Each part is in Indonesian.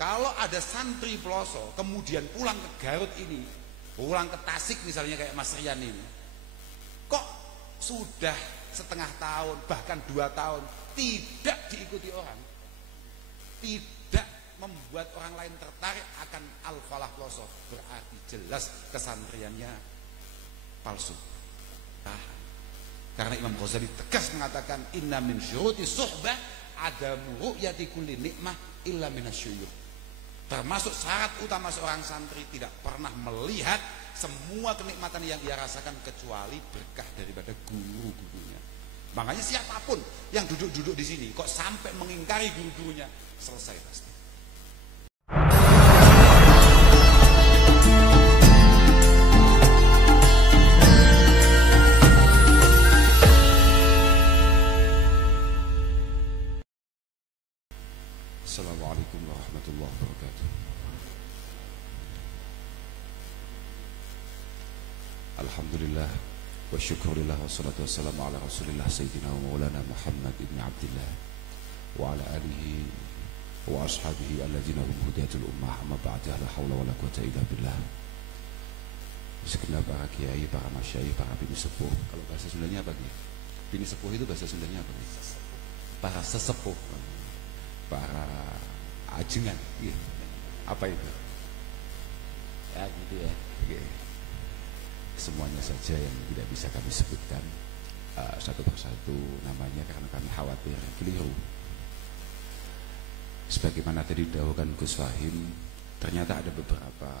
Kalau ada santri Peloso kemudian pulang ke Garut ini, pulang ke Tasik misalnya kayak Mas Rian ini, kok sudah setengah tahun bahkan 2 tahun tidak diikuti orang, tidak membuat orang lain tertarik akan Al-Falah Peloso, berarti jelas kesantriannya palsu. Karena Imam Ghazali tegas mengatakan inna min syuruti suhbah adamu ru'yati kulli nikmah illa minasyuyukh. Termasuk syarat utama seorang santri tidak pernah melihat semua kenikmatan yang ia rasakan kecuali berkah daripada guru-gurunya. Makanya siapapun yang duduk-duduk di sini kok sampai mengingkari guru-gurunya, selesai pasti. Assalamualaikum warahmatullahi wabarakatuh. Alhamdulillah wa syukurillah wa salatu wassalamu ala rasulillah sayyidina wa maulana Muhammad ibn Abdillah wa ala alihi wa ashabihi alladhina hum hudatul ummah, amma ba'da, la hawla wa la quwata illa billah. Segenap para kiai, para masyayikh, para bini sepuh. Kalau bahasa Sundanya apa nih? Bini sepuh itu bahasa Sundanya apa nih? Para sesepuh, para ajengan, gitu. Apa itu? Ya gitu ya. Okay. Semuanya saja yang tidak bisa kami sebutkan satu persatu namanya karena kami khawatir keliru. Sebagaimana tadi didahulukan Gus Fahim, ternyata ada beberapa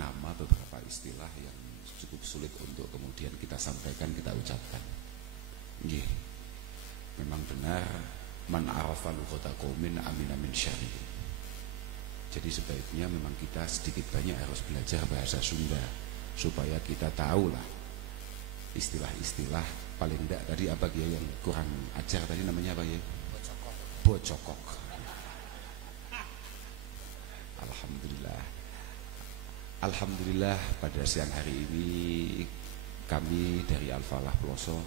nama, beberapa istilah yang cukup sulit untuk kemudian kita sampaikan, kita ucapkan. Nggih. Memang benar, man arafa lughata qaumin amina min syarri. Jadi sebaiknya memang kita sedikit banyak harus belajar bahasa Sunda supaya kita tahulah istilah-istilah. Paling enggak tadi apa ya yang kurang ajar tadi namanya apa ya? Bocokok. Alhamdulillah. Alhamdulillah pada siang hari ini kami dari Al-Falah Peloso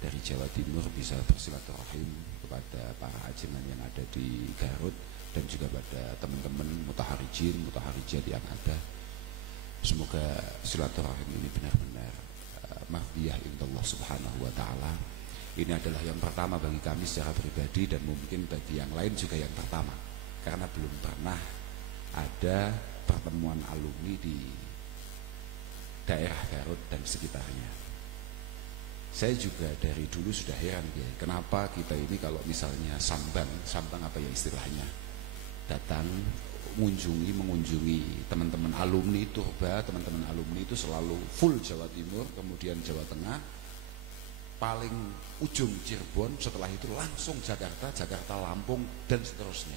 dari Jawa Timur bisa bersilaturahim kepada para ajengan yang ada di Garut dan juga pada teman-teman mutaharijin, mutaharijat yang ada. Semoga silaturahim ini benar-benar mardiyah indallah subhanahu wa ta'ala. Ini adalah yang pertama bagi kami secara pribadi dan mungkin bagi yang lain juga yang pertama, karena belum pernah ada pertemuan alumni di daerah Garut dan sekitarnya. Saya juga dari dulu sudah heran ya, kenapa kita ini kalau misalnya sambang apa ya istilahnya, datang mengunjungi teman-teman alumni Turba, teman-teman alumni itu selalu full Jawa Timur, kemudian Jawa Tengah, paling ujung Cirebon, setelah itu langsung Jakarta, Lampung dan seterusnya.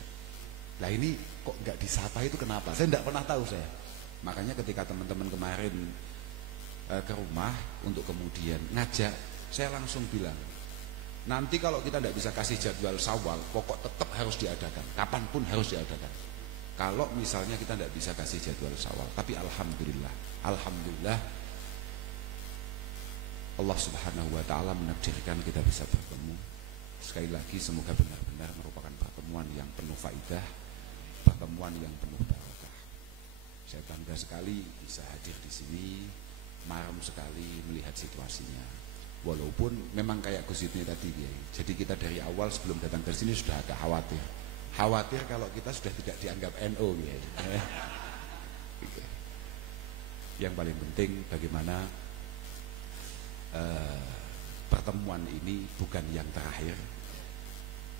Nah ini kok nggak disapa itu kenapa? Saya nggak pernah tahu saya. Makanya ketika teman-teman kemarin ke rumah untuk kemudian ngajak, saya langsung bilang, nanti kalau kita tidak bisa kasih jadwal Syawal, pokok tetap harus diadakan, kapanpun harus diadakan. Kalau misalnya kita tidak bisa kasih jadwal Syawal, tapi alhamdulillah Allah Subhanahu wa ta'ala menakdirkan kita bisa bertemu. Sekali lagi semoga benar-benar merupakan pertemuan yang penuh faidah, pertemuan yang penuh barakah. Saya bangga sekali bisa hadir di sini, marem sekali melihat situasinya. Walaupun memang kayak Gus Idni tadi ya. Jadi kita dari awal sebelum datang ke sini sudah agak khawatir kalau kita sudah tidak dianggap NU ya. Yang paling penting bagaimana pertemuan ini bukan yang terakhir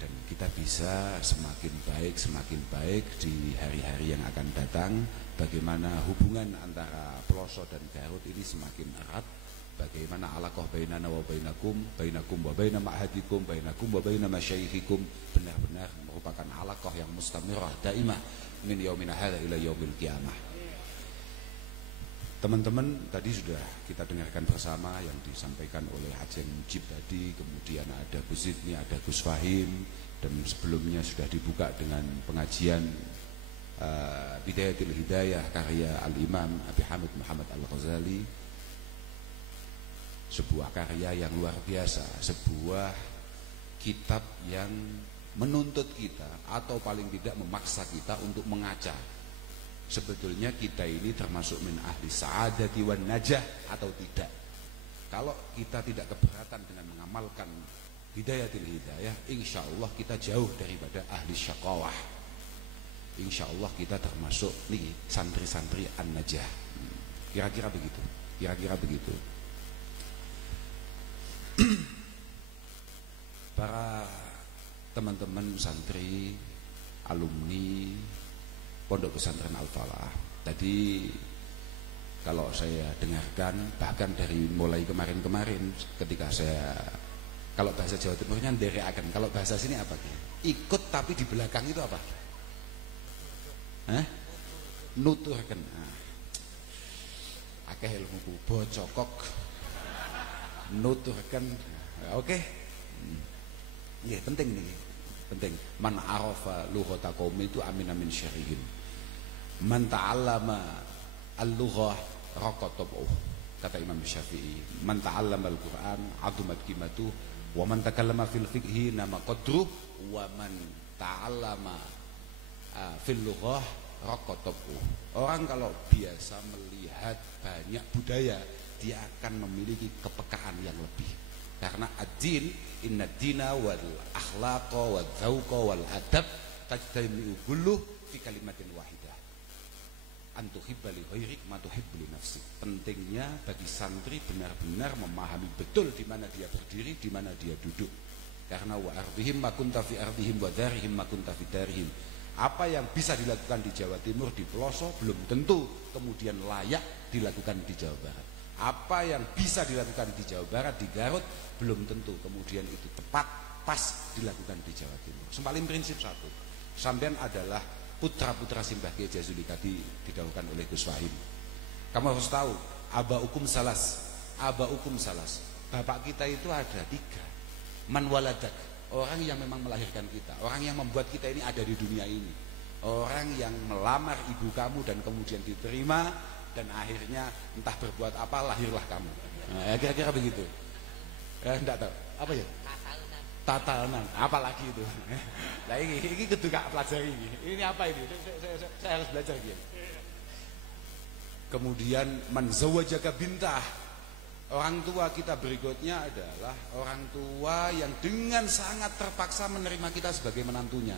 dan kita bisa semakin baik di hari-hari yang akan datang. Bagaimana hubungan antara Peloso dan Garut ini semakin erat, bagaimana alaqah bainana wa bainakum wa baina ma'hadikum bainakum wa baina masyayikhikum benar-benar merupakan alaqah yang mustamirah daimah min yaumina hadza ila yaumil qiyamah. Teman-teman, tadi sudah kita dengarkan bersama yang disampaikan oleh Aceh Mujib tadi, kemudian ada Gus Idni, ada Gus Fahim, dan sebelumnya sudah dibuka dengan pengajian Bidayatul Hidayah karya Al-Imam Abi Hamid Muhammad Al-Ghazali. Sebuah karya yang luar biasa, sebuah kitab yang menuntut kita atau paling tidak memaksa kita untuk mengaca. Sebetulnya kita ini termasuk min ahli sa'adati wan najah atau tidak. Kalau kita tidak keberatan dengan mengamalkan hidayatil hidayah, insya Allah kita jauh daripada ahli syaqawah. Insya Allah kita termasuk nih santri-santri an-najah. Kira-kira begitu. Kira-kira begitu. Para teman-teman santri, alumni Pondok Pesantren Al-Falah, tadi kalau saya dengarkan, bahkan dari mulai kemarin-kemarin ketika saya, kalau bahasa Jawa Timurnya ndereaken, kalau bahasa sini apa? Ikut tapi di belakang itu apa? Hah? Nuturken. Akeh ilmuku bocokok. Nuturken. Oke. Iya, penting nih. Penting. Man arafa lughata qaumi itu amin syarihim. Man ta'allama al-lughah raqatabuh. Kata Imam Syafi'i, man ta'allama al-Qur'an adumat qimatuh wa man takallama fil fiqhi nama qadruh wa man ta'allama fil lughah raqatabuh. Orang kalau biasa melihat banyak budaya, dia akan memiliki kepekaan yang lebih. Karena ad-din, inna dina wal akhlaqa wal dzauqa wal adab tajtami'u kulluh fi kalimatin wahidah. Antuhibba li ghairik ma tuhibbu li nafsik. Pentingnya bagi santri benar-benar memahami betul di mana dia berdiri, di mana dia duduk. Karena wa ardhihim ma kunta fi ardhihim wa darihim ma kunta fi darihim. Apa yang bisa dilakukan di Jawa Timur, di pelosok, belum tentu kemudian layak dilakukan di Jawa Barat. Apa yang bisa dilakukan di Jawa Barat, di Garut, belum tentu kemudian itu tepat, pas dilakukan di Jawa Timur. Sempaling prinsip satu, sampean adalah putra-putra Simbah Kiai Jazuli tadi didahulukan oleh Gus Wahim. Kamu harus tahu, abaukum salas. Bapak kita itu ada 3. Man waladak, orang yang memang melahirkan kita, orang yang membuat kita ini ada di dunia ini, orang yang melamar ibu kamu dan kemudian diterima, dan akhirnya entah berbuat apa lahirlah kamu. Nah, kira-kira begitu. Enggak tahu apa ya? Tatanan. Apalagi itu. Nah ini kudu gak pelajari ini. Ini apa ini? Saya harus belajar gitu. Kemudian man zawajaka bintah. Orang tua kita berikutnya adalah orang tua yang dengan sangat terpaksa menerima kita sebagai menantunya.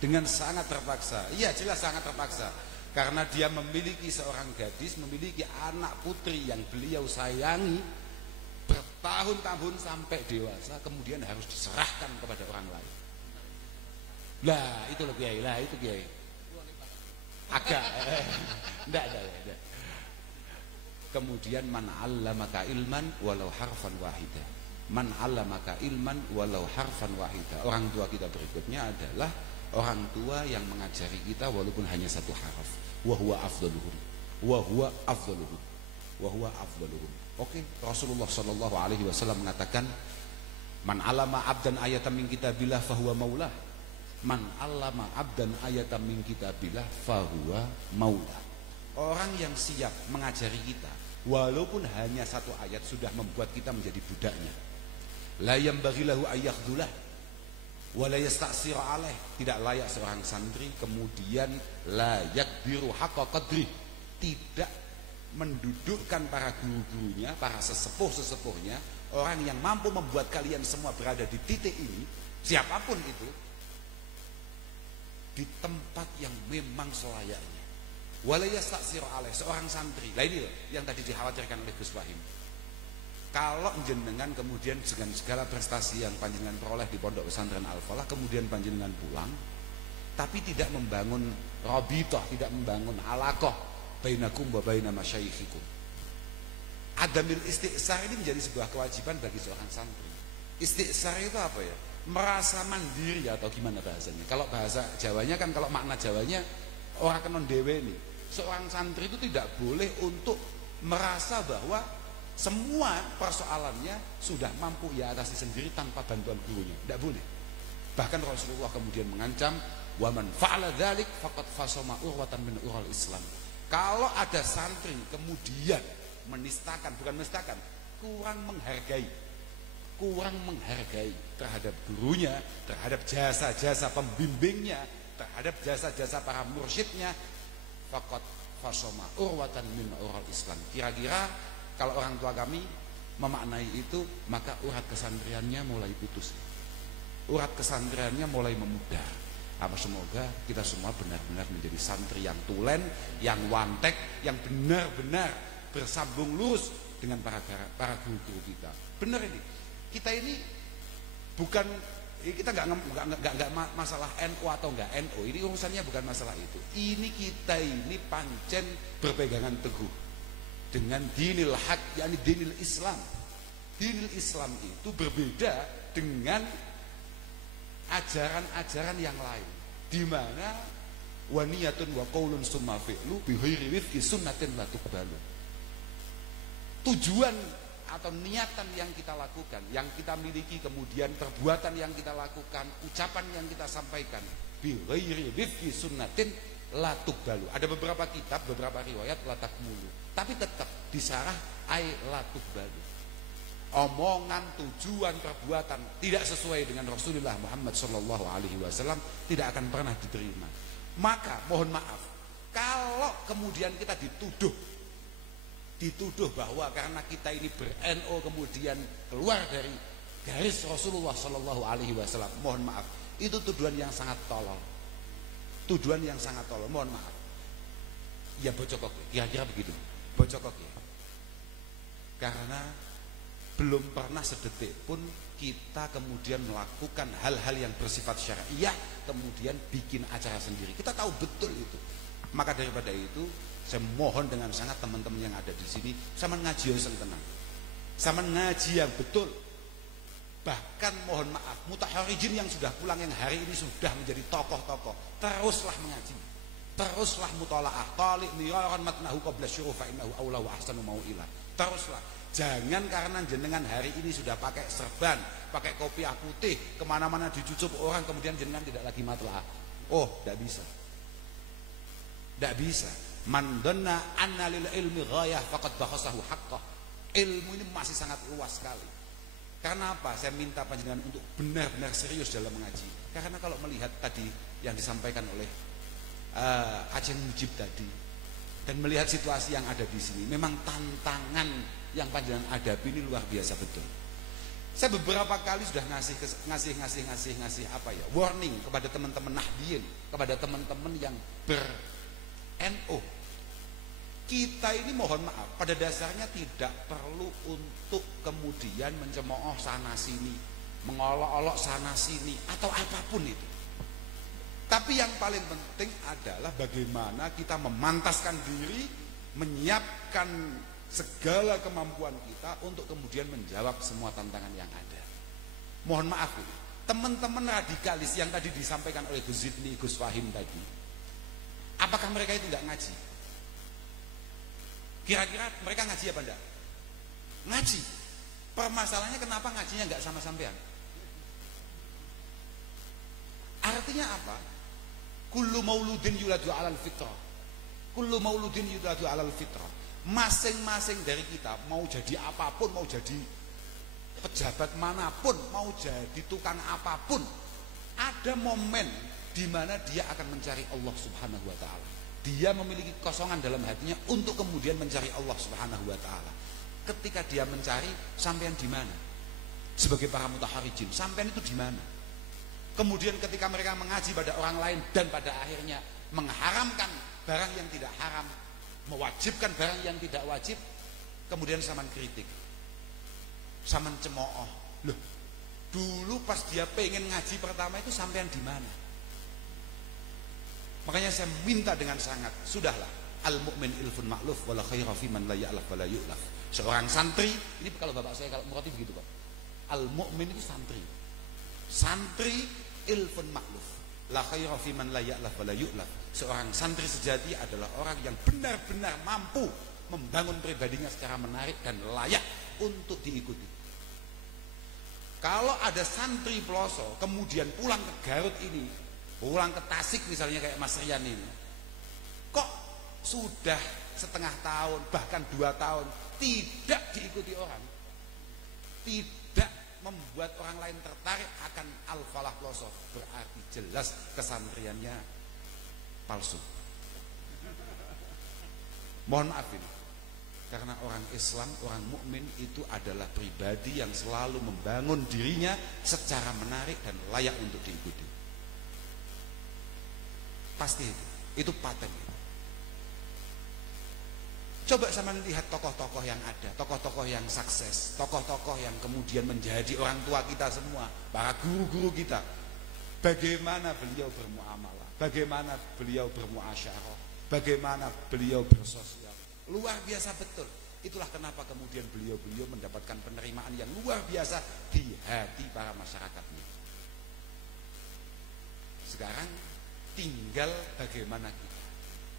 Dengan sangat terpaksa. Iya, jelas sangat terpaksa. Karena dia memiliki seorang gadis, memiliki anak putri yang beliau sayangi bertahun-tahun sampai dewasa, kemudian harus diserahkan kepada orang lain. Lah, itu loh Kiai, lah itu Kiai. Agak enggak. Kemudian man 'allamaka ilman walau harfan wahida. Man 'allamaka ilman walau harfan wahida. Orang tua kita berikutnya adalah orang tua yang mengajari kita walaupun hanya satu haraf. Wa huwa afdaluhum. Oke, Rasulullah sallallahu alaihi wasallam mengatakan, man 'allama 'abdan ayatan min kitabillah fahuwa maulah. Man 'allama 'abdan ayatan min kitabillah fahuwa maulah. Orang yang siap mengajari kita walaupun hanya satu ayat sudah membuat kita menjadi budaknya. La yambaghi lahu ayyakhdhulah wala yasta'sir alaih. Tidak layak seorang santri kemudian la yakbiru haqqa qadri, tidak mendudukkan para guru-gurunya, para sesepuh-sesepuhnya, orang yang mampu membuat kalian semua berada di titik ini, siapapun itu, di tempat yang memang selayaknya. Wala yasta'sir alaih, seorang santri. Lah ini loh yang tadi dikhawatirkan oleh Gus Wahim. Kalau jenengan kemudian dengan segala prestasi yang panjenengan peroleh di Pondok Pesantren Al-Falah, kemudian panjenengan pulang, tapi tidak membangun rabithah, tidak membangun alaqah bainakum wa baina masyayikhikum. Adamil istiqsar ini menjadi sebuah kewajiban bagi seorang santri. Istiqsar itu apa ya? Merasa mandiri atau gimana bahasanya? Kalau bahasa Jawanya kan, kalau makna Jawanya orang kenon dewe ini. Seorang santri itu tidak boleh untuk merasa bahwa semua persoalannya sudah mampu ia atasi sendiri tanpa bantuan gurunya. Tidak boleh. Bahkan Rasulullah kemudian mengancam, wa man fa'ala dzalik faqad fasama urwatan min ural Islam. Kalau ada santri kemudian menistakan, bukan menistakan, kurang menghargai kurang menghargai terhadap gurunya, terhadap jasa-jasa pembimbingnya, terhadap jasa-jasa para mursyidnya, faqad fasoma urwatan min ural Islam. Kira-kira kalau orang tua kami memaknai itu, maka urat kesantriannya mulai putus, urat kesantriannya mulai memudar. Semoga kita semua benar-benar menjadi santri yang tulen, yang wantek, yang benar-benar bersambung lurus dengan para guru-guru kita. Benar ini, kita ini bukan, kita nggak masalah NU atau nggak NU, ini urusannya bukan masalah itu. Ini kita ini pancen berpegangan teguh dengan dinil haq, yakni dinil Islam. Dinil Islam itu berbeda dengan ajaran-ajaran yang lain, di mana waniyatun wa qaulun summa fi'lu bi ghairi wifqi sunnatin la tuqbalu. Tujuan atau niatan yang kita lakukan, yang kita miliki, kemudian perbuatan yang kita lakukan, ucapan yang kita sampaikan, bi ghairi wifqi sunnatin la tuqbalu. Ada beberapa kitab, beberapa riwayat la takmulu, tapi tetap disarah ai la tuqbalu. Omongan, tujuan, perbuatan tidak sesuai dengan Rasulullah Muhammad SAW tidak akan pernah diterima. Maka mohon maaf kalau kemudian kita dituduh bahwa karena kita ini ber-NU kemudian keluar dari garis Rasulullah SAW. Mohon maaf, itu tuduhan yang sangat tolol. Tuduhan yang sangat tolol, mohon maaf. Ya bocokok, kira-kira begitu. Bocokok ya. Karena belum pernah sedetik pun kita kemudian melakukan hal-hal yang bersifat syariah kemudian bikin acara sendiri. Kita tahu betul itu. Maka daripada itu saya mohon dengan sangat teman-teman yang ada di sini, sama ngaji yang tenang, sama ngaji yang betul. Bahkan mohon maaf, mutaharijin yang sudah pulang, yang hari ini sudah menjadi tokoh-tokoh, teruslah mengaji, teruslah mutalaah, tali' miraran matnahu qabla syuruh fa innahu aula wa ahsanu mau'ilah. Teruslah. Jangan karena jenengan hari ini sudah pakai serban, pakai kopiah putih, kemana-mana dicucup orang, kemudian jenengan tidak lagi matlaah. Oh, tidak bisa. Tidak bisa. Man dhanna anna lil ilmi ghayah faqad bakhasahu haqqah. Ilmu ini masih sangat luas sekali. Karena apa? Saya minta panjenengan untuk benar-benar serius dalam mengaji. Karena kalau melihat tadi yang disampaikan oleh Aceh Mujib tadi, dan melihat situasi yang ada di sini, memang tantangan yang panjenengan hadapi ini luar biasa betul. Saya beberapa kali sudah ngasih apa ya, warning kepada teman-teman Nahdien, kepada teman-teman yang ber-NU. Kita ini mohon maaf, pada dasarnya tidak perlu untuk kemudian mencemooh sana sini, mengolok-olok sana sini atau apapun itu. Tapi yang paling penting adalah bagaimana kita memantaskan diri, menyiapkan segala kemampuan kita untuk kemudian menjawab semua tantangan yang ada. Mohon maaf, teman-teman radikalis yang tadi disampaikan oleh Gus Zidni, Gus Fahim tadi, apakah mereka itu nggak ngaji? Kira-kira mereka ngaji apa enggak? Ngaji. Permasalahannya kenapa ngajinya nggak sama sampean? Artinya apa? Kullu mauludin yuladu alal fitrah. Kullu mauludin yuladu alal fitrah. Masing-masing dari kita mau jadi apapun, mau jadi pejabat manapun, mau jadi tukang apapun, ada momen di mana dia akan mencari Allah Subhanahu wa taala. Dia memiliki kosongan dalam hatinya untuk kemudian mencari Allah Subhanahu wa taala. Ketika dia mencari, sampean di mana? Sebagai para mutaharijin, sampean itu di mana? Kemudian ketika mereka mengaji pada orang lain dan pada akhirnya mengharamkan barang yang tidak haram, mewajibkan barang yang tidak wajib, kemudian saman kritik, saman cemooh. Loh, dulu pas dia pengen ngaji pertama itu sampean di mana? Makanya saya minta dengan sangat, sudahlah, al-mu'min ilfun ma'luf wala khaira fi man la ya'laf wala yu'laf. Seorang santri, ini kalau bapak saya kalau murati begitu, Pak. Al-mu'min itu santri. Santri ilfun ma'luf, la khaira fi man la ya'laf wala yu'laf. Seorang santri sejati adalah orang yang benar-benar mampu membangun pribadinya secara menarik dan layak untuk diikuti. Kalau ada santri peloso kemudian pulang ke Garut ini, pulang ke Tasik misalnya kayak Mas Rian ini, kok sudah setengah tahun bahkan 2 tahun tidak diikuti orang, tidak membuat orang lain tertarik akan Al-Falah Ploso, berarti jelas kesantriannya palsu. Mohon maaf ini, karena orang Islam, orang mukmin itu adalah pribadi yang selalu membangun dirinya secara menarik dan layak untuk diikuti. Pasti itu paten. Coba sama lihat tokoh-tokoh yang ada, tokoh-tokoh yang sukses, tokoh-tokoh yang kemudian menjadi orang tua kita semua, para guru-guru kita. Bagaimana beliau bermuamalah, bagaimana beliau bermuasyarah, bagaimana beliau bersosial. Luar biasa betul. Itulah kenapa kemudian beliau mendapatkan penerimaan yang luar biasa di hati para masyarakatnya. Sekarang tinggal bagaimana kita.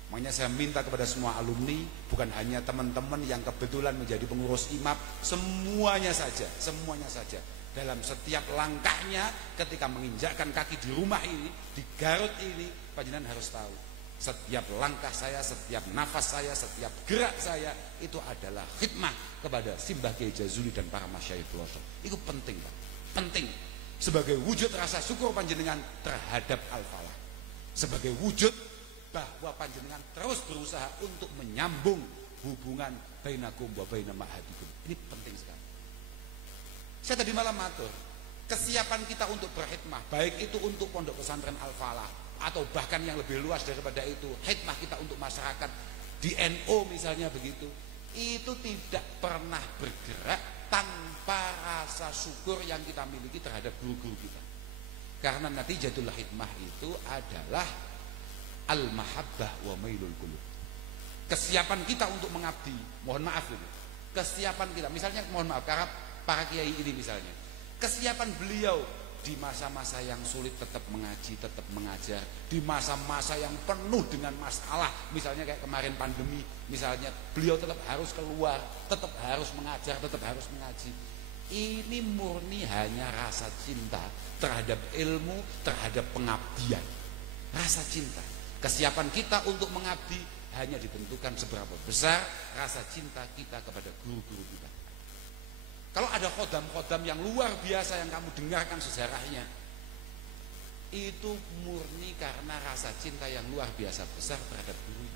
Makanya saya minta kepada semua alumni, bukan hanya teman-teman yang kebetulan menjadi pengurus IMAP, semuanya saja dalam setiap langkahnya ketika menginjakkan kaki di rumah ini, di Garut ini, panjenengan harus tahu, setiap langkah saya, setiap nafas saya, setiap gerak saya itu adalah khidmah kepada Simbah Kiai Jazuli dan para masyayikh pelosok. Itu penting, Pak. Penting sebagai wujud rasa syukur panjenengan terhadap Al-Falah, sebagai wujud bahwa panjenengan terus berusaha untuk menyambung hubungan bainakum wa baina ma'hadikum. Ini penting sekali. Saya tadi malam matur, kesiapan kita untuk berkhidmah, baik itu untuk pondok pesantren Al-Falah atau bahkan yang lebih luas daripada itu, khidmah kita untuk masyarakat di NU misalnya begitu, itu tidak pernah bergerak tanpa rasa syukur yang kita miliki terhadap guru-guru kita. Karena natijatul khidmah itu adalah al-mahabbah wa mailul qulub. Kesiapan kita untuk mengabdi, mohon maaf ini. Kesiapan kita, misalnya mohon maaf karena para kiai ini misalnya, kesiapan beliau di masa-masa yang sulit tetap mengaji, tetap mengajar, di masa-masa yang penuh dengan masalah, misalnya kayak kemarin pandemi, misalnya beliau tetap harus keluar, tetap harus mengajar, tetap harus mengaji. Ini murni hanya rasa cinta terhadap ilmu, terhadap pengabdian. Rasa cinta. Kesiapan kita untuk mengabdi hanya ditentukan seberapa besar rasa cinta kita kepada guru-guru kita. Kalau ada khodam-khodam yang luar biasa yang kamu dengarkan sejarahnya, itu murni karena rasa cinta yang luar biasa besar terhadap guru.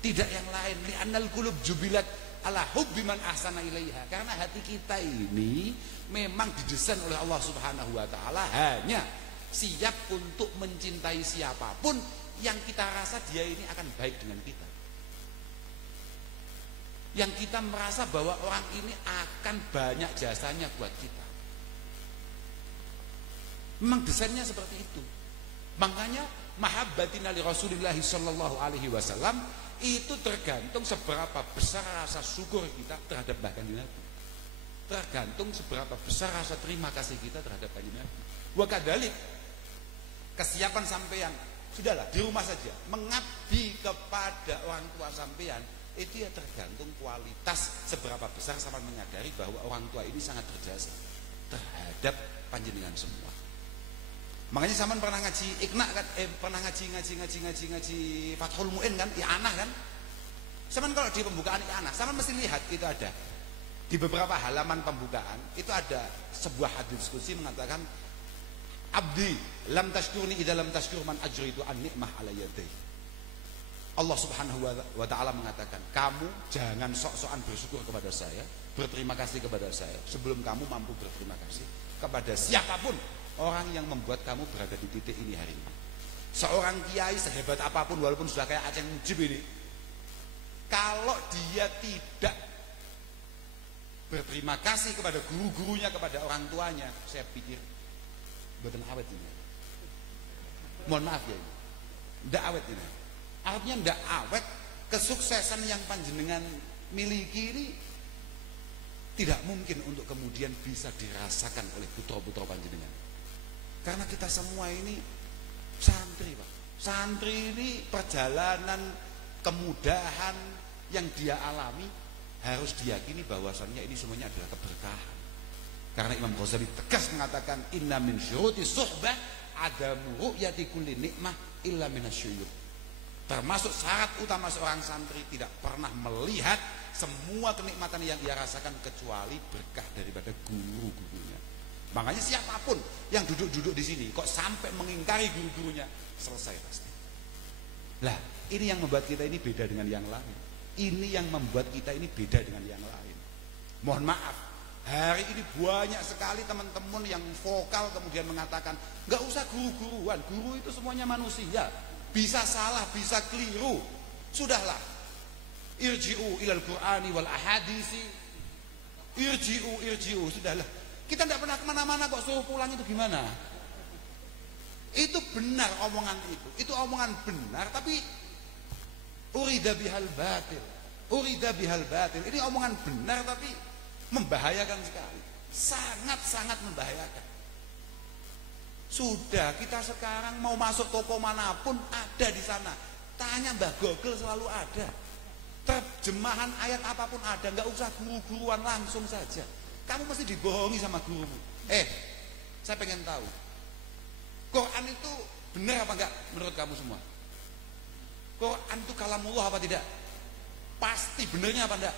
Tidak yang lain. Li'annal qulub jubilat ala hubbi man ahsana ilaiha. Karena hati kita ini memang didesain oleh Allah Subhanahu wa taala hanya siap untuk mencintai siapapun yang kita rasa dia ini akan baik dengan kita, yang kita merasa bahwa orang ini akan banyak jasanya buat kita. Memang desainnya seperti itu. Makanya mahabbatina li Rasulillah sallallahu alaihi wasallam itu tergantung seberapa besar rasa syukur kita terhadap bahkan Nabi, tergantung seberapa besar rasa terima kasih kita terhadap Nabi. Wa kadzalik kesiapan sampeyan, sudahlah di rumah saja mengabdi kepada orang tua sampean, itu ya tergantung kualitas seberapa besar sama menyadari bahwa orang tua ini sangat berjasa terhadap panjenengan semua. Makanya sampean pernah ngaji Iqna kan, pernah ngaji Fathul Mu'in kan, I'anah kan. Sampean kalau di pembukaan I'anah, sampean mesti lihat itu ada di beberapa halaman pembukaan itu ada sebuah hadis qudsi mengatakan, Abdi lam tashkurni idza lam tashkur man ajritu an ni'mah ala yadai. Allah Subhanahu wa taala mengatakan, kamu jangan sok-sokan bersyukur kepada saya, berterima kasih kepada saya sebelum kamu mampu berterima kasih kepada siapapun orang yang membuat kamu berada di titik ini hari ini. Seorang kiai sehebat apapun walaupun sudah kayak Aceh Mujib ini, kalau dia tidak berterima kasih kepada guru-gurunya, kepada orang tuanya, saya pikir boten awet ini. Mohon maaf ya, ndak awet ini. Artinya ndak awet. Kesuksesan yang panjenengan miliki ini tidak mungkin untuk kemudian bisa dirasakan oleh putra-putra panjenengan. Karena kita semua ini santri, Pak. Santri ini perjalanan kemudahan yang dia alami harus diyakini bahwasannya ini semuanya adalah keberkahan. Karena Imam Ghazali tegas mengatakan, inna min syuruti suhbah adamu ru'yati kulli nikmah illa minasyuyuk. Termasuk syarat utama seorang santri tidak pernah melihat semua kenikmatan yang ia rasakan kecuali berkah daripada guru-gurunya. Makanya siapapun yang duduk-duduk di sini kok sampai mengingkari guru-gurunya, selesai pasti. Lah, ini yang membuat kita ini beda dengan yang lain. Ini yang membuat kita ini beda dengan yang lain. Mohon maaf, hari ini banyak sekali teman-teman yang vokal kemudian mengatakan, nggak usah guru-guruan, guru itu semuanya manusia, bisa salah, bisa keliru. Sudahlah, irji'u ilal Qur'ani wal ahadisi, irji'u, sudahlah. Kita tidak pernah kemana-mana kok, suruh pulang itu gimana? Itu benar omongan itu omongan benar, tapi urida bihal batil. Ini omongan benar tapi membahayakan sekali, sangat-sangat membahayakan. Sudah, kita sekarang mau masuk toko manapun ada di sana. Tanya Mbah Google selalu ada. Terjemahan ayat apapun ada, nggak usah guru-guruan, langsung saja. Kamu mesti dibohongi sama gurumu. Saya pengen tahu, Quran itu benar apa enggak menurut kamu semua? Quran itu kalamullah apa tidak? Pasti benernya apa enggak?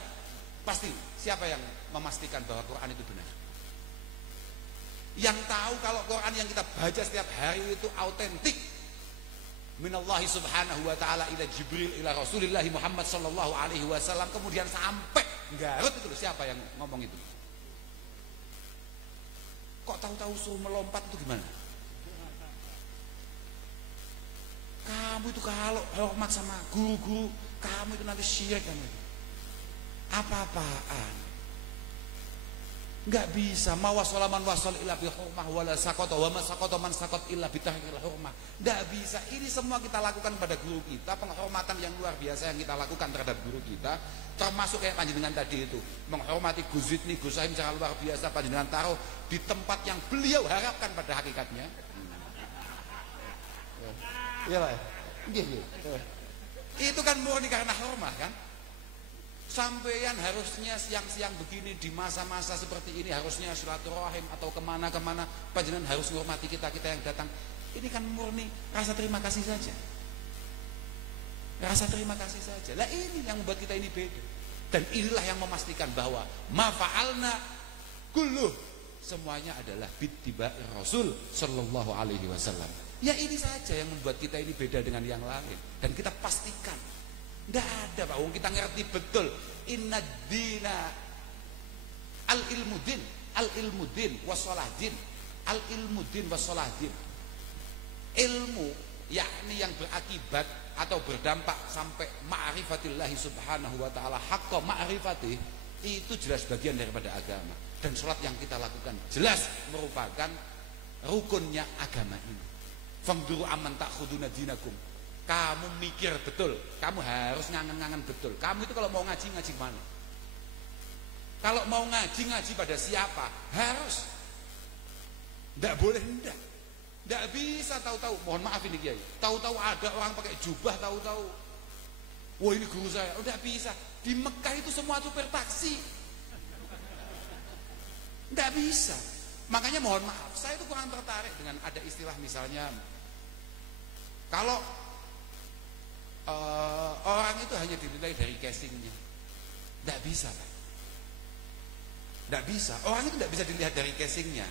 Pasti. Siapa yang memastikan bahwa Quran itu benar? Yang tahu kalau Quran yang kita baca setiap hari itu autentik, minallahi subhanahu wa ta'ala ila Jibril ila Rasulillahi Muhammad sallallahu alaihi wasallam, kemudian sampai Garut itu loh, siapa yang ngomong itu? Kok tahu-tahu suruh melompat itu gimana? Kamu itu kalau hormat sama guru-guru, kamu itu nanti syirik kamu itu. Apa-apaan? Enggak bisa. Ma wasala man wasal illa bi hurmah wala saqata wa ma saqata man saqat illa bi tahqil hurmah. Enggak bisa. Ini semua kita lakukan pada guru kita, penghormatan yang luar biasa yang kita lakukan terhadap guru kita, termasuk kayak panjenengan tadi itu, menghormati Gus Zidni, Gus Saim secara luar biasa, panjenengan taruh di tempat yang beliau harapkan pada hakikatnya. Iya Pak. Itu kan murni karena hormat kan? Sampeyan harusnya siang-siang begini di masa-masa seperti ini harusnya silaturahim atau kemana-kemana, panjenengan harus menghormati kita yang datang. Ini kan murni rasa terima kasih saja. Rasa terima kasih saja. Lah ini yang membuat kita ini beda. Dan inilah yang memastikan bahwa ma fa'alna kulluh, semuanya adalah bittiba Rasul sallallahu alaihi wasallam. Ya ini saja yang membuat kita ini beda dengan yang lain. Dan kita pastikan tidak ada Pak, kita ngerti betul. Inna dina al-ilmu din wassolahdin. Al-ilmu din wassolahdin. Ilmu yakni yang berakibat atau berdampak sampai ma'rifatillahi subhanahu wa ta'ala haqqa ma'rifatih, itu jelas bagian daripada agama. Dan sholat yang kita lakukan jelas merupakan rukunnya agama ini. Fangduru amman ta'khuduna dinakum. Kamu mikir betul, kamu harus ngangen-ngangen betul. Kamu itu kalau mau ngaji mana? Kalau mau ngaji pada siapa? Harus. Tidak boleh tidak. Tidak bisa tahu-tahu. Mohon maaf ini Kiai. Tahu-tahu ada orang pakai jubah, tahu-tahu. Wah ini guru saya. Tidak bisa. Di Mekah itu semua supir taksi. Tidak bisa. Makanya mohon maaf, saya itu kurang tertarik dengan ada istilah misalnya, kalau orang itu hanya dinilai dari casingnya. Tidak bisa Pak. Tidak bisa. Orang itu tidak bisa dilihat dari casingnya.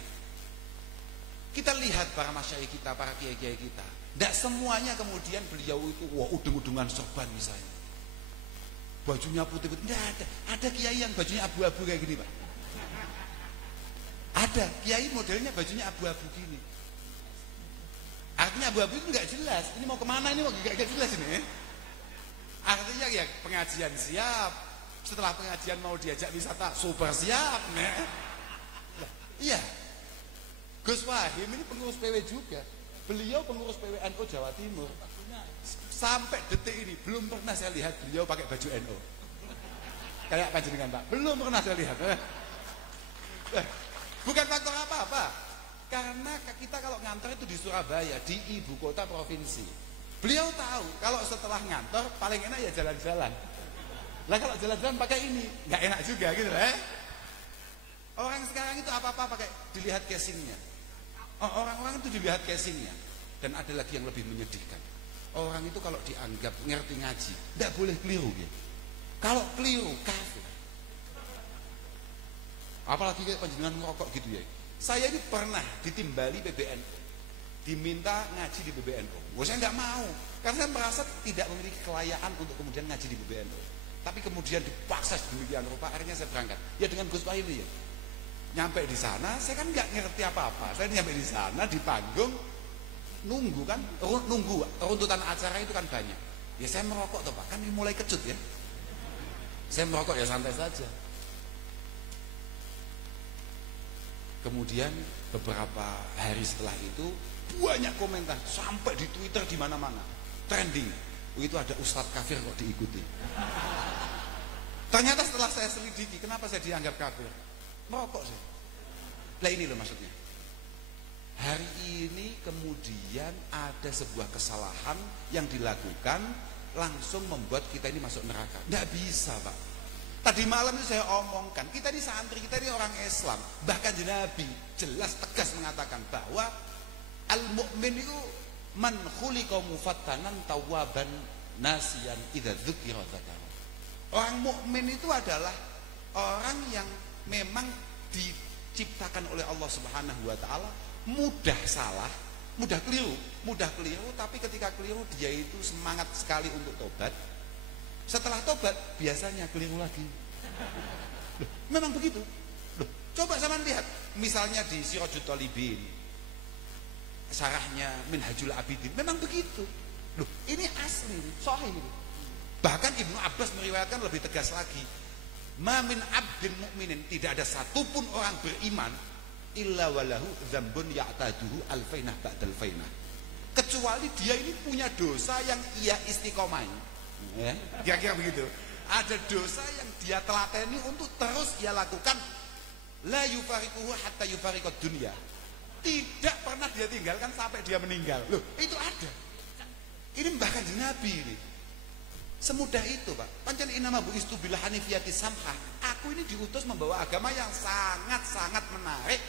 Kita lihat para masyayikh kita, para kiai-kiai kita, tidak semuanya kemudian beliau itu wah udung-udungan sorban misalnya, bajunya putih-putih. Tidak ada. Ada kiai yang bajunya abu-abu kayak gini Pak. Ada kiai modelnya bajunya abu-abu gini. Artinya abu-abu itu nggak jelas. Ini mau kemana, ini mau nggak jelas ini. Artinya ya pengajian siap, setelah pengajian mau diajak wisata super siap. Iya, Gus Wahim ini pengurus PW juga. Beliau pengurus PWNU Jawa Timur. Sampai detik ini belum pernah saya lihat beliau pakai baju NU. Kayak panjenengan Pak, belum pernah saya lihat. Bukan faktor apa-apa, karena kita kalau ngantor itu di Surabaya, di ibu kota provinsi. Beliau tahu kalau setelah ngantor paling enak ya jalan-jalan. Lah kalau jalan-jalan pakai ini nggak enak juga gitu Orang sekarang itu apa-apa pakai dilihat casingnya. Orang-orang itu dilihat casingnya. Dan ada lagi yang lebih menyedihkan. Orang itu kalau dianggap ngerti ngaji, tidak boleh keliru gitu. Kalau keliru kafir. Apalagi kayak panjenengan merokok gitu ya. Saya ini pernah ditimbali PBNU, diminta ngaji di PBNU. Saya nggak mau, karena saya merasa tidak memiliki kelayakan untuk kemudian ngaji di PBNU. Tapi kemudian dipaksa sedemikian rupa, akhirnya saya berangkat. Ya dengan Gus Wahyu ya. Nyampe di sana, saya kan nggak ngerti apa-apa. Saya nyampe di sana di panggung, nunggu kan, nunggu runtutan acara itu kan banyak. Ya saya merokok tuh Pak, kan mulai kecut ya. Saya merokok ya santai saja. Kemudian beberapa hari setelah itu banyak komentar sampai di Twitter di mana-mana trending. Itu ada ustadz kafir kok diikuti. Ternyata setelah saya selidiki, kenapa saya dianggap kafir? Merokok saya. Lah ini loh maksudnya. Hari ini kemudian ada sebuah kesalahan yang dilakukan langsung membuat kita ini masuk neraka. Nggak bisa Pak. Tadi malam itu saya omongkan, kita ini santri, kita ini orang Islam. Bahkan Nabi jelas tegas mengatakan bahwa al-mu'min itu man khuliqa mufattanan tawwaban nasiyan idza dzukira dzakara. Orang mukmin itu adalah orang yang memang diciptakan oleh Allah Subhanahu wa taala mudah salah, mudah keliru, tapi ketika keliru dia itu semangat sekali untuk tobat. Setelah tobat biasanya keliru lagi. Loh, memang begitu. Loh, coba sama lihat, misalnya di Sirajul Talibin, sarahnya Minhajul Abidin, memang begitu. Loh, ini asli, sahih ini. Bahkan Ibnu Abbas meriwayatkan lebih tegas lagi. Ma min abdin mu'minin, tidak ada satupun orang beriman illa walahu dzambun ya'taduhu alfainah ba'dal fainah. Kecuali dia ini punya dosa yang ia istiqomah. Ya, kira-kira begitu. Ada dosa yang dia telateni untuk terus ia lakukan. La yufariquhu hatta yufariqad dunya. Tidak pernah dia tinggalkan sampai dia meninggal. Loh, itu ada. Ini bahkan di Nabi ini. Semudah itu, Pak. Pancen inama bu'istu bil hanifiyati samhah. Aku ini diutus membawa agama yang sangat-sangat menarik.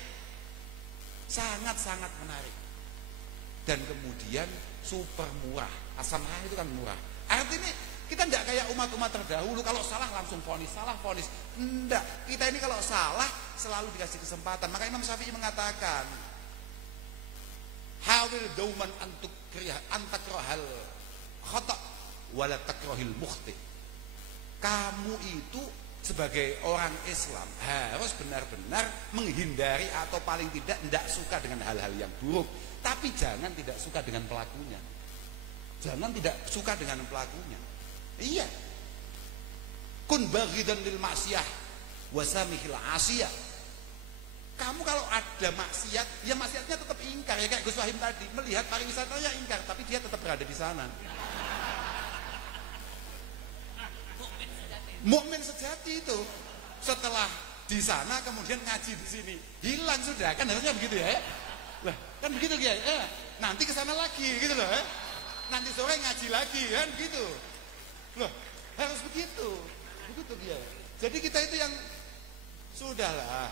Sangat-sangat menarik. Dan kemudian super murah. As-samhah itu kan murah. Artinya kita tidak kayak umat-umat terdahulu, kalau salah langsung vonis, salah vonis. Enggak, kita ini kalau salah selalu dikasih kesempatan. Maka Imam Syafi'i mengatakan, hawil dauman antakrahal khata' wala takrahil mukhti. Kamu itu sebagai orang Islam harus benar-benar menghindari atau paling tidak suka dengan hal-hal yang buruk, tapi jangan tidak suka dengan pelakunya. Jangan tidak suka dengan pelakunya. Iya. Kun baghidan lil maksiyah wasamihil asiyah. Kamu kalau ada maksiat, ya maksiatnya tetap ingkar, ya kayak Gus Wahim tadi, melihat pariwisatanya ingkar, tapi dia tetap berada di sana. Mukmin sejati itu setelah di sana kemudian ngaji di sini, hilang sudah, kan harusnya begitu ya? Lah, kan begitu ya? Nanti ke sana lagi gitu loh, nanti sore ngaji lagi kan gitu. Loh, harus begitu. Begitu dia. Jadi kita itu yang sudahlah.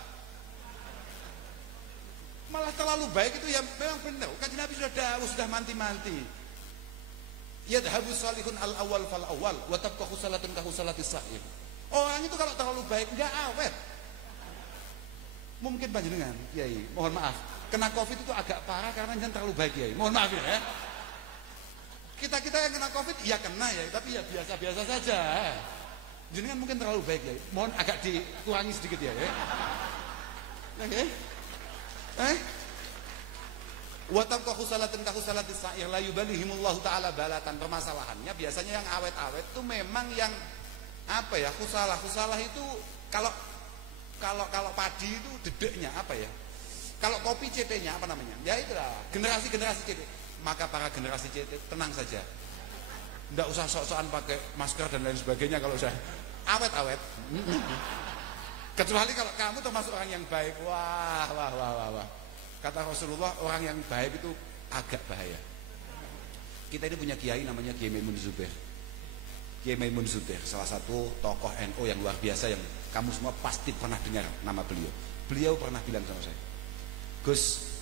Malah terlalu baik itu yang memang benar. Kan Nabi sudah dawuh, sudah manti-manti. Yadhabus salihun al-awwal fal awwal wa tabqa khusalatun ka khusalatis sa'ir. Orang itu kalau terlalu baik enggak awet. Mungkin panjenengan, Kiai, mohon maaf. Kena Covid itu agak parah karena jangan terlalu baik, Kiai. Mohon maaf ya. Kita yang kena Covid ya kena ya, tapi ya biasa-biasa saja. Jenengan mungkin terlalu baik ya. Mohon agak dikurangi sedikit ya. Oke. Wa tabqa khusalatin ka khusalatis sa'ir la yubalihimullahu taala balatan. Permasalahannya biasanya yang awet-awet itu memang yang apa ya? Khusalah itu kalau padi itu dedeknya apa ya? Kalau kopi CT-nya apa namanya? Ya itulah, generasi-generasi CT. Maka para generasi CT tenang saja. Enggak usah sok-sokan pakai masker dan lain sebagainya kalau saya awet-awet. Kecuali kalau kamu termasuk orang yang baik. Wah. Kata Rasulullah, orang yang baik itu agak bahaya. Kita ini punya kiai namanya Kiai Maimun Zubair. Kiai Maimun Zubair, salah satu tokoh NU yang luar biasa yang kamu semua pasti pernah dengar nama beliau. Beliau pernah bilang sama saya, Gus,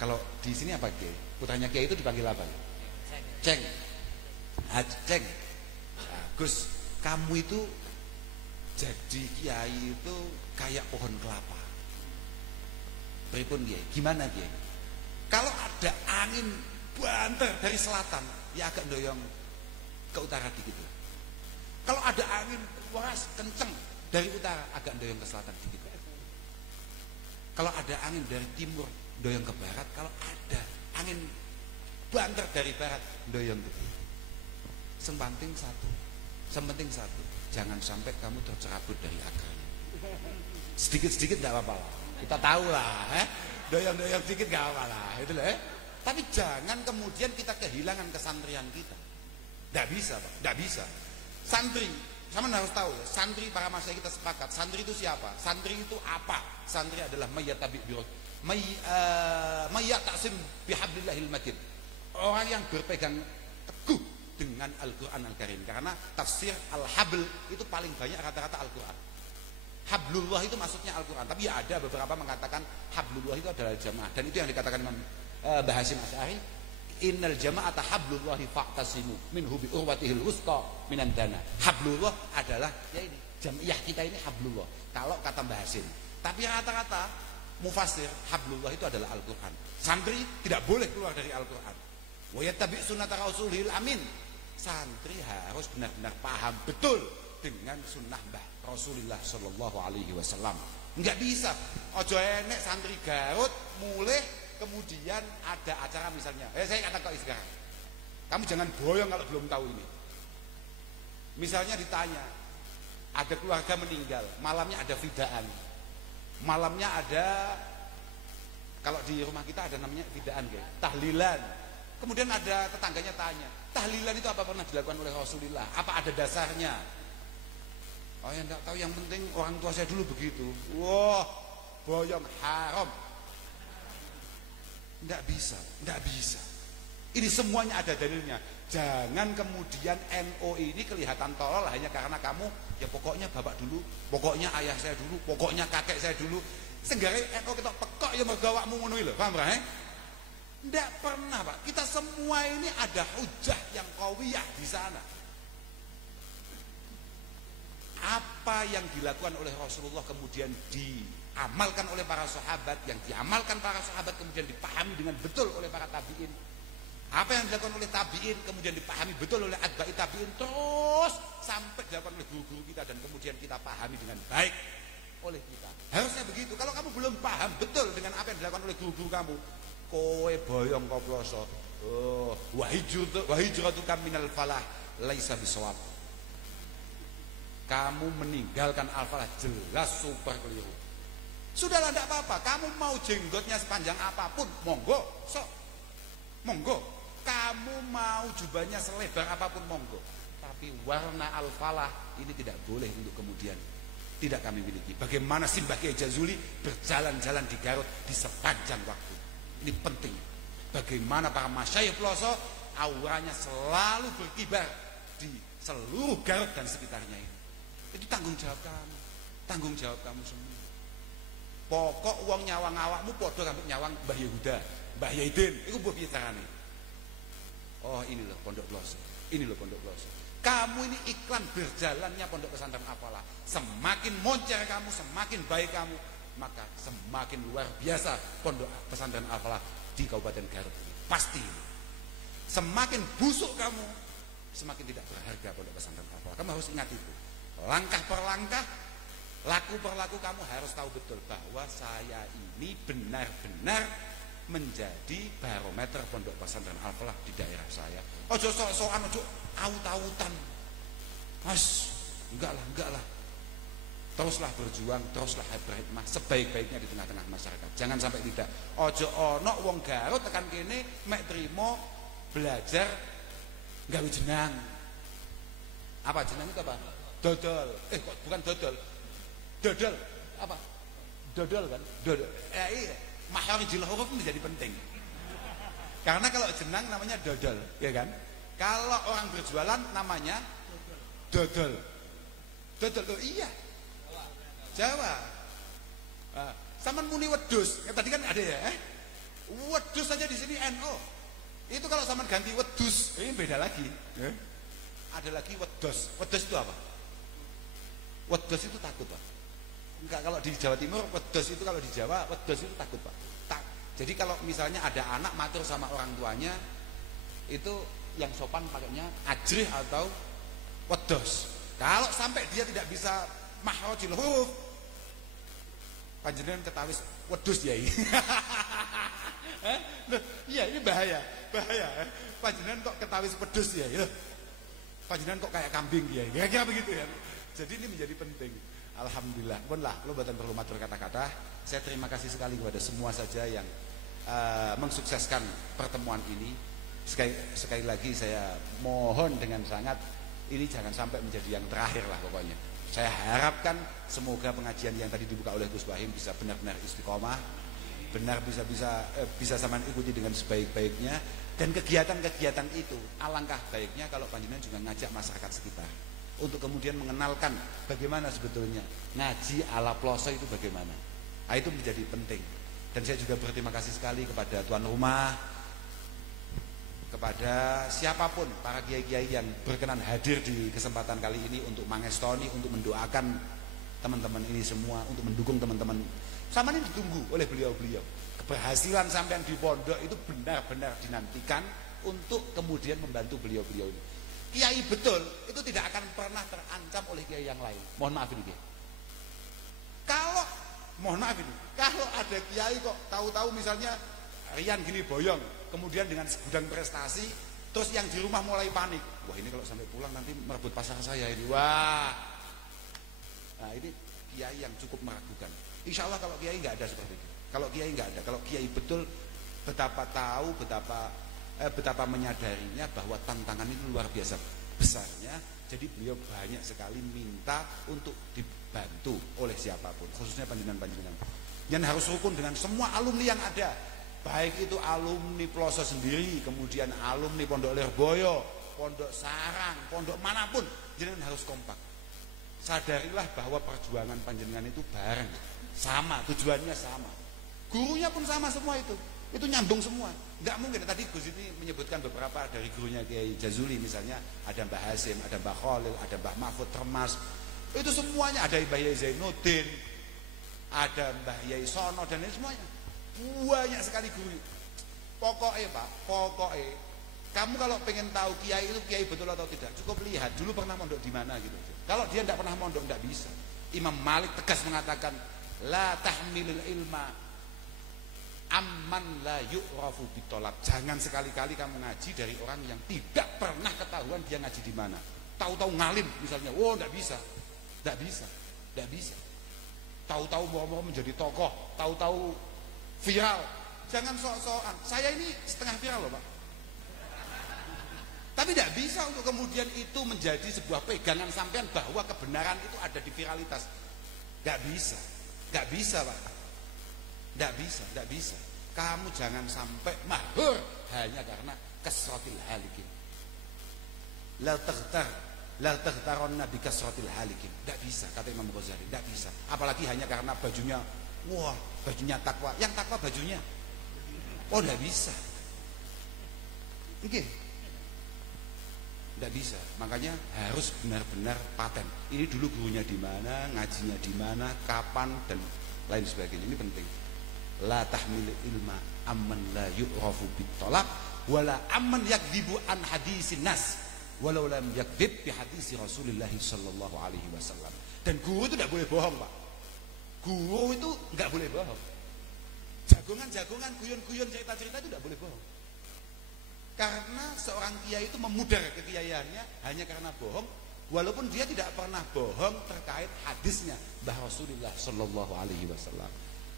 kalau di sini apa Kiai? Putranya Kiai itu dipanggil apa? Ceng. Ceng. Gus, kamu itu jadi Kiai itu kayak pohon kelapa. Pripun Kiai? Gimana Kiai? Kalau ada angin banter dari selatan, ya agak doyong ke utara dikit. Kalau ada angin keras kenceng dari utara, agak doyong ke selatan dikit. Kalau ada angin dari timur, doyong ke barat. Kalau ada angin banter dari barat, doyong ke timur. Sementing satu, jangan sampai kamu tercerabut dari akarnya. Sedikit-sedikit gak apa-apa lah. Kita tahu lah, doyong-doyong sedikit gak apa-apa lah, itu lah. Tapi jangan kemudian kita kehilangan kesantrian kita. Gak bisa Pak, gak bisa. Santri, sama harus tahu ya, santri para masyayikh kita sepakat. Santri itu siapa? Santri itu apa? Santri adalah mayyatabi birot, mayyatasim bihablillahil matin. Orang yang berpegang teguh dengan Al-Quran Al-Karim. Karena tafsir Al-Habl itu paling banyak rata-rata Al-Quran. Hablullah itu maksudnya Al-Quran. Tapi ya ada beberapa mengatakan Hablullah itu adalah jamaah. Dan itu yang dikatakan Imam Mbah Hasyim Asy'ari, innal jama'ata hablullahi fa'tasimu minhu bi urwatihil wusqa minan dana. Hablullah adalah ya ini, jamiah kita ini hablullah. Kalau kata Mbah Hasyim. Tapi rata-rata mufassir hablullah itu adalah Al-Quran. Santri tidak boleh keluar dari Al-Quran. Wa yattabi' sunnata rasulil amin. Santri harus benar-benar paham betul dengan sunnah Mbah Rasulullah sallallahu alaihi wasallam. Enggak bisa. Ojo enek santri Garut mulai kemudian ada acara misalnya. Saya kata kau sekarang. Kamu jangan boyong kalau belum tahu ini. Misalnya ditanya, ada keluarga meninggal, malamnya ada fidaan. Malamnya ada, kalau di rumah kita ada namanya fidaan, tahlilan. Kemudian ada tetangganya tanya, tahlilan itu apa pernah dilakukan oleh Rasulullah? Apa ada dasarnya? Oh ya enggak tahu, yang penting orang tua saya dulu begitu. Wah, boyong, haram. Enggak bisa, enggak bisa. Ini semuanya ada dalilnya. Jangan kemudian NO ini kelihatan tolol hanya karena kamu, ya pokoknya bapak dulu, pokoknya ayah saya dulu, pokoknya kakek saya dulu. Senggare NO kita pekok ya mergawakmu ngono lho, paham ra? Enggak pernah, Pak. Kita semua ini ada hujah yang qawiyah di sana. Apa yang dilakukan oleh Rasulullah kemudian diamalkan oleh para sahabat, yang diamalkan para sahabat kemudian dipahami dengan betul oleh para tabi'in. Apa yang dilakukan oleh tabi'in kemudian dipahami betul oleh atba'i tabi'in, terus sampai dilakukan oleh guru-guru kita dan kemudian kita pahami dengan baik oleh kita. Harusnya begitu. Kalau kamu belum paham betul dengan apa yang dilakukan oleh guru-guru kamu, kowe boyong koploso. Oh, wa hijratuka minal falah laisa bisawab. Kamu meninggalkan al-falah jelas super keliru. Sudahlah, tidak apa-apa. Kamu mau jenggotnya sepanjang apapun, monggo, sok, monggo. Kamu mau jubahnya selebar apapun, monggo. Tapi warna al-falah ini tidak boleh untuk kemudian tidak kami miliki. Bagaimana Simbah Kiai Jazuli berjalan-jalan di Garut di sepanjang waktu. Ini penting. Bagaimana para masyayikh Ploso auranya selalu berkibar di seluruh Garut dan sekitarnya ini. Itu tanggung jawab kamu. Tanggung jawab kamu semua. Pokok wong nyawang awakmu padha karo nyawang Mbah Yehuda, Mbah Yaidin, iku mbok piye carane? Oh, ini loh Pondok Ploso. Ini loh Pondok Ploso. Kamu ini iklan berjalannya Pondok Pesantren Al-Falah. Semakin moncer kamu, semakin baik kamu, maka semakin luar biasa Pondok Pesantren Al-Falah di Kabupaten Garut. Pasti. Semakin busuk kamu, semakin tidak berharga Pondok Pesantren Al-Falah. Kamu harus ingat itu. Langkah per langkah, laku per laku kamu harus tahu betul bahwa saya ini benar-benar menjadi barometer Pondok Pesantren Al-Falah di daerah saya. Ojo sok-sokan, ojo aut-autan. Mas, enggak lah. Teruslah berjuang, teruslah berhikmah sebaik-baiknya di tengah-tengah masyarakat. Jangan sampai tidak. Ojo ono wong Garut tekan kene mek trimo belajar gawe jenang. Apa jenang itu apa? Dodol. Bukan dodol. Dodol. Apa? Dodol kan? Dodol. Iya. Makharijul huruf menjadi penting. Karena kalau jenang namanya dodol, ya kan? Kalau orang berjualan namanya dodol. Dodol. Oh iya. Jawa. Saman muni wedus. Tadi kan ada ya, wedus saja di sini NO. Itu kalau saman ganti wedus, ini beda lagi. Ada lagi wedos. Wedos itu apa? Wedos itu takut, Pak. Enggak, kalau di Jawa Timur wedhus itu, kalau di Jawa wedhus itu takut Pak. Jadi kalau misalnya ada anak matur sama orang tuanya, itu yang sopan pakainya ajrih atau wedhus. Kalau sampai dia tidak bisa makhrajul huruf, panjenengan ketawis wedhus yai. Iya, ini bahaya. Panjenengan kok ketawis wedhus ya? Panjenengan kok kayak kambing ya? Kira-kira begitu ya. Jadi ini menjadi penting. Alhamdulillah. Pun lah, lo buatan perlu matur kata-kata. Saya terima kasih sekali kepada semua saja yang mensukseskan pertemuan ini. Sekali lagi saya mohon dengan sangat, ini jangan sampai menjadi yang terakhir lah pokoknya. Saya harapkan semoga pengajian yang tadi dibuka oleh Gus Wahim bisa benar-benar istiqomah, benar bisa sama ikuti dengan sebaik-baiknya. Dan kegiatan-kegiatan itu alangkah baiknya kalau panjenengan juga ngajak masyarakat sekitar untuk kemudian mengenalkan bagaimana sebetulnya ngaji ala Ploso itu bagaimana. Nah, itu menjadi penting. Dan saya juga berterima kasih sekali kepada tuan rumah, kepada siapapun para kiai-kiai yang berkenan hadir di kesempatan kali ini untuk mangestoni, untuk mendoakan teman-teman ini semua, untuk mendukung teman-teman. Sama ini ditunggu oleh beliau-beliau. Keberhasilan sampean di pondok itu benar-benar dinantikan untuk kemudian membantu beliau-beliau ini. Kiai betul itu tidak akan pernah terancam oleh kiai yang lain. Mohon maaf ini. Kalau ada kiai kok tahu-tahu misalnya Rian gini boyong, kemudian dengan segudang prestasi, terus yang di rumah mulai panik. Wah, ini kalau sampai pulang nanti merebut pasar saya ini. Wah. Nah, ini kiai yang cukup meragukan. Insya Allah kalau kiai nggak ada seperti itu. Kalau kiai nggak ada, kalau kiai betul betapa tahu, betapa menyadarinya bahwa tantangan itu luar biasa besarnya. Jadi beliau banyak sekali minta untuk dibantu oleh siapapun, khususnya panjenengan-panjenengan. Yang harus rukun dengan semua alumni yang ada, baik itu alumni Ploso sendiri, kemudian alumni Pondok Lirboyo, Pondok Sarang, pondok manapun, jenengan harus kompak. Sadarilah bahwa perjuangan panjenengan itu bareng, sama, tujuannya sama. Gurunya pun sama semua itu nyambung semua. Enggak mungkin. Tadi Gus ini menyebutkan beberapa dari gurunya Kiai Jazuli misalnya, ada Mbah Hasim, ada Mbah Khalil, ada Mbah Mahfud Termas. Itu semuanya, ada Mbah Yai Zainuddin, ada Mbah Yai Sono dan lain semuanya. Banyak sekali guru. Pokoknya Pak, kamu kalau pengen tahu kiai itu kiai betul atau tidak, cukup lihat dulu pernah mondok di mana gitu. Kalau dia tidak pernah mondok tidak bisa. Imam Malik tegas mengatakan, la tahmilul ilma amman la yu'rafu bitolab. Jangan sekali-kali kamu ngaji dari orang yang tidak pernah ketahuan dia ngaji di mana. Tahu-tahu ngalim misalnya, enggak bisa. Tahu-tahu mau menjadi tokoh, tahu-tahu viral. Jangan sok-sokan. Saya ini setengah viral loh Pak. Tapi tidak bisa untuk kemudian itu menjadi sebuah pegangan sampean bahwa kebenaran itu ada di viralitas. Tidak bisa Pak. Tidak bisa. Kamu jangan sampai mahur hanya karena kasratil halikin. La taghtaronna bi kasratil halikin. Tidak bisa, kata Imam Ghazali. Tidak bisa. Apalagi hanya karena bajunya, bajunya takwa. Yang takwa bajunya. Tidak bisa. Oke. Tidak bisa. Makanya harus benar-benar paten. Ini dulu gurunya di mana, ngajinya di mana, kapan dan lain sebagainya. Ini penting. La tahmil ilma amman la yu'rafu bitolab wala amman yakdzibu an hadisin nas walau lam yakdzib bi hadisi Rasulullah sallallahu alaihi wasallam. Dan guru itu tidak boleh bohong Pak. Guru itu enggak boleh bohong. Jagongan-jagongan, guyon-guyon, cerita-cerita itu tidak boleh bohong. Karena seorang kiai itu memudar kekiaiannya hanya karena bohong, walaupun dia tidak pernah bohong terkait hadisnya bahwa Rasulullah sallallahu alaihi wasallam.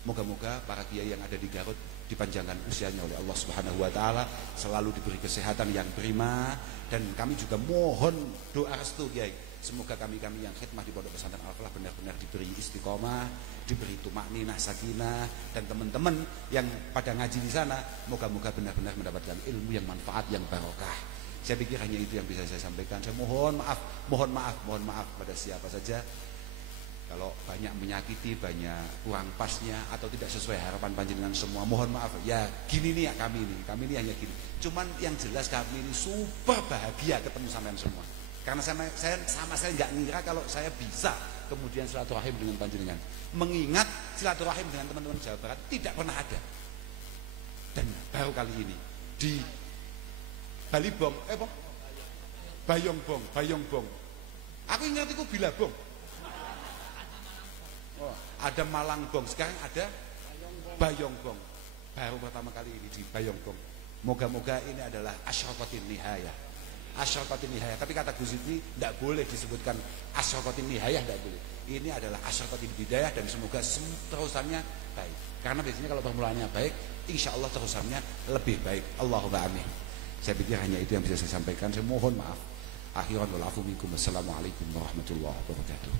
Moga-moga para kiai yang ada di Garut dipanjangkan usianya oleh Allah Subhanahu wa taala, selalu diberi kesehatan yang prima, dan kami juga mohon doa restu kiai. Semoga kami yang khidmah di Pondok Pesantren Al-Falah benar-benar diberi istiqomah, diberi tumakninah, sakinah, dan teman-teman yang pada ngaji di sana moga-moga benar-benar mendapatkan ilmu yang manfaat, yang barokah. Saya pikir hanya itu yang bisa saya sampaikan. Saya mohon maaf pada siapa saja kalau banyak menyakiti, banyak kurang pasnya atau tidak sesuai harapan panjenengan semua, mohon maaf. Ya gini nih ya kami ini hanya gini. Cuman yang jelas kami ini super bahagia ketemu sampean semua. Karena saya sama sekali nggak ngira kalau saya bisa kemudian silaturahim dengan panjenengan. Mengingat silaturahim dengan teman-teman Jawa Barat tidak pernah ada. Dan baru kali ini di Balibong, Bayongbong. Aku ingat itu Bilabong. Oh, ada Malangbong, sekarang ada Bayongbong. Baru pertama kali ini di Bayongbong. Moga-moga ini adalah asyrafatin nihayah. Asyrafatin nihayah. Tapi kata Gus Zikri tidak boleh disebutkan asyrafatin nihayah, tidak boleh. Ini adalah asyrafatin bidayah dan semoga terusannya baik. Karena biasanya kalau permulaannya baik, insya Allah terusannya lebih baik. Allahumma amin. Saya pikir hanya itu yang bisa saya sampaikan. Saya mohon maaf. Akhiran wal afu minkum. Wassalamualaikum warahmatullahi wabarakatuh.